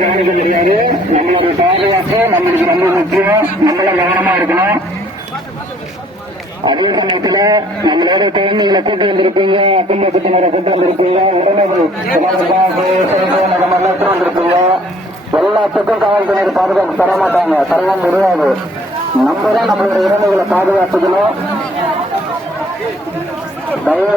கவனிக்க முடியாது. நம்மளுடைய பாதுகாப்பு நம்மளுக்கு ரொம்ப முக்கியம். நம்மள கவனமா இருக்கணும். அதே சமயத்துல நம்மளோட குழந்தைகளை கூட்டு வந்திருப்பீங்க, குடும்பத்தினரை கூட்டு வந்திருப்பீங்க, உடனடி வந்திருப்பீங்க. எல்லாத்துக்கும் காவல்துறையினர் பாதுகாப்பு தர மாட்டாங்க, தரவும் முடியாது. நம்ம தான் நம்மளுடைய உடமைகளை பாதுகாத்துக்கணும்.